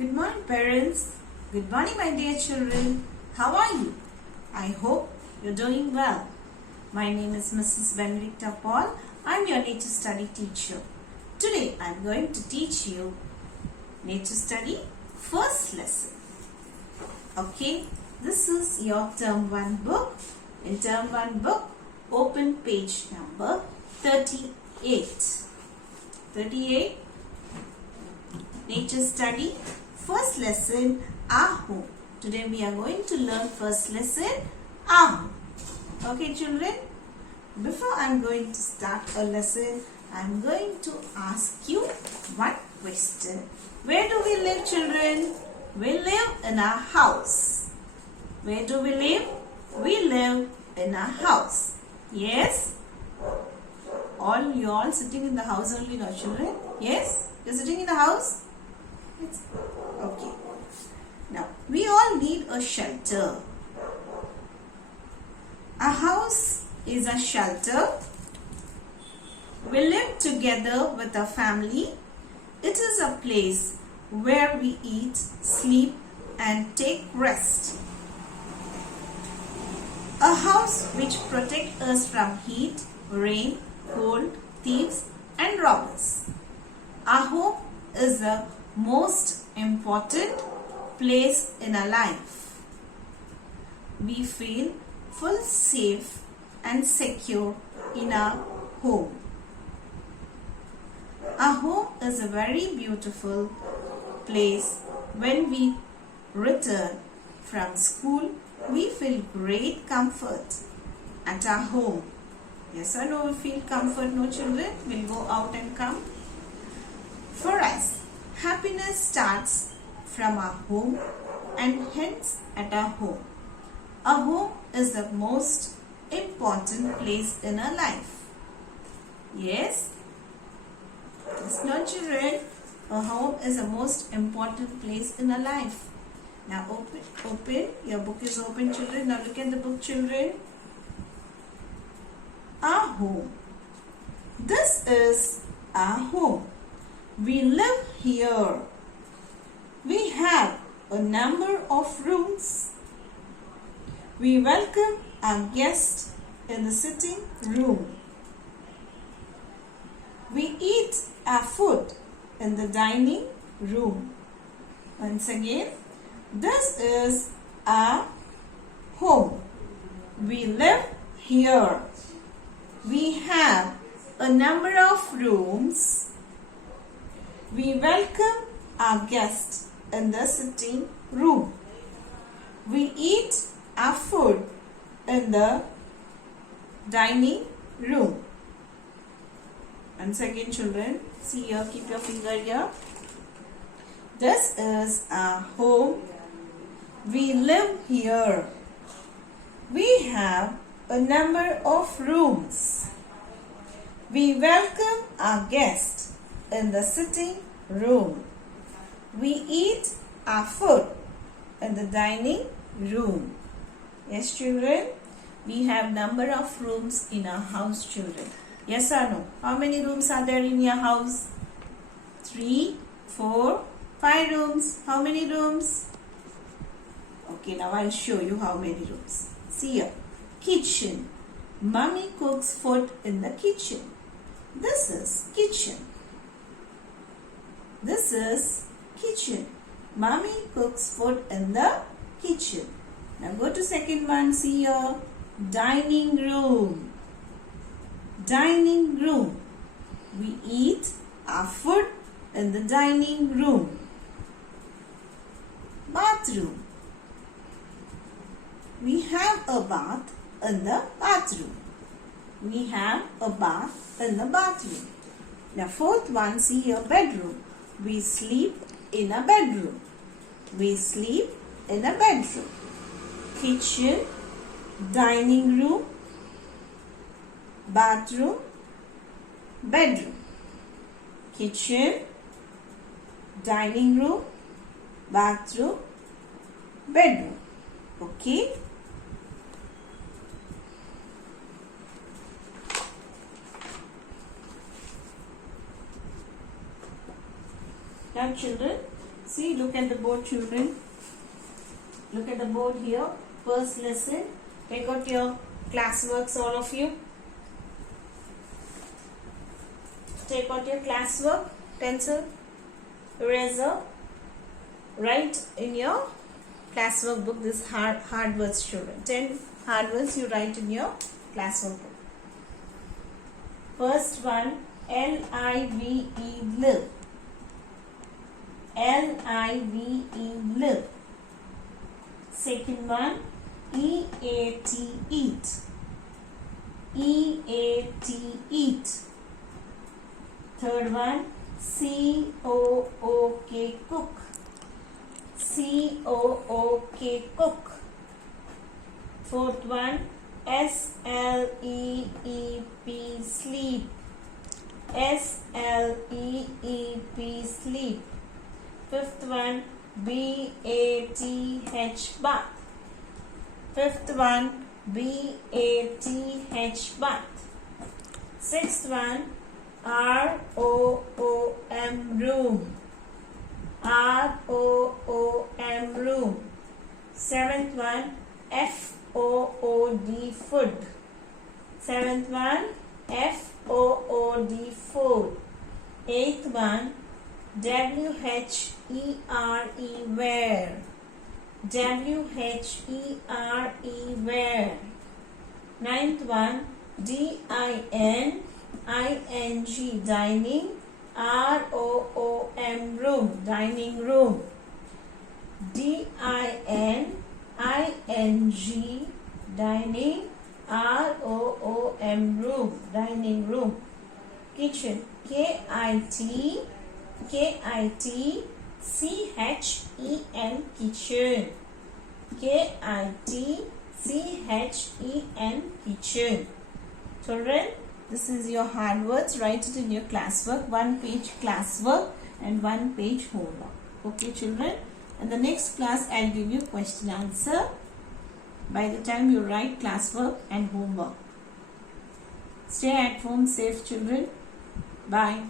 Good morning, parents. Good morning, my dear children. How are you? I hope you're doing well. My name is Mrs. Benedicta Paul. I'm your nature study teacher. Today, I'm going to teach you nature study first lesson. Okay, this is your term 1 book. In term 1 book, open page number 38. 38, nature study first lesson, our home. Today we are going to learn first lesson, our home. Okay children, before I am going to start a lesson, I am going to ask you one question. Where do we live, children? We live in our house. Where do we live? We live in our house. Yes? You all sitting in the house only now, children? Yes? You're sitting in the house? Yes. Okay. Now, we all need a shelter. A house is a shelter. We live together with a family. It is a place where we eat, sleep, and take rest. A house which protects us from heat, rain, cold, thieves, and robbers. Our home is the most important place in our life. We feel full safe and secure in our home. Our home is a very beautiful place. When we return from school, we feel great comfort at our home. Yes or no, we feel comfort, no children? We'll go out and come. For us, happiness starts from our home and ends at our home. Our home is the most important place in our life. Yes? Yes, no children? Our home is the most important place in our life. Now open. Your book is open, children. Now look at the book, children. Our home. This is our home. We live here. We have a number of rooms. We welcome our guests in the sitting room. We eat our food in the dining room. Once again, this is our home. We live here. We have a number of rooms. We welcome our guests in the sitting room. We eat our food in the dining room. Once again, children, see here, keep your finger here. This is our home. We live here. We have a number of rooms. We welcome our guests in the sitting room. We eat our food in the dining room. Yes, children, we have number of rooms in our house, children. Yes or no? How many rooms are there in your house? 3, 4, 5 rooms. How many rooms? Okay, now I'll show you how many rooms. See here. Kitchen. Mommy cooks food in the kitchen. This is kitchen. This is kitchen. Mommy cooks food in the kitchen. Now go to second one. See here. Dining room. Dining room. We eat our food in the dining room. Bathroom. We have a bath in the bathroom. We have a bath in the bathroom. Now fourth one, see here, bedroom. We sleep in a bedroom. We sleep in a bedroom. Kitchen, dining room, bathroom, bedroom. Kitchen, dining room, bathroom, bedroom. Okay? Now children, See, look at the board, children. Look at the board here. First lesson. Take out your classworks, all of you. Take out your classwork, pencil, eraser. Write in your classwork book this hard words, children. 10 hard words you write in your classwork book. First one, L-I-V-E, live. L-I-V-E, live. Second one, E-A-T, eat. E-A-T, eat. Third one, C-O-O-K, cook. C-O-O-K, cook. Fourth one, S-L-E-E-P, sleep. S-L-E-E-P, sleep. Fifth one, B-A-T-H, bath. Fifth one, B-A-T-H, bath. Sixth one, R-O-O-M, room. R-O-O-M, room. Seventh one, F-O-O-D, food. Seventh one, F-O-O-D, food. Eighth one, W-H-E-R-E, where. W-H-E-R-E, where. Ninth one, D-I-N-I-N-G, dining. R-O-O-M, room, dining room. D-I-N-I-N-G, dining. R-O-O-M, room, dining room. Kitchen, K-I-T-C-H-E-N, kitchen. K-I-T-C-H-E-N, kitchen. Children, this is your hard words. Write it in your classwork. 1 page classwork and 1 page homework. Okay, children? And the next class, I'll give you question answer by the time you write classwork and homework. Stay at home safe, children. Bye.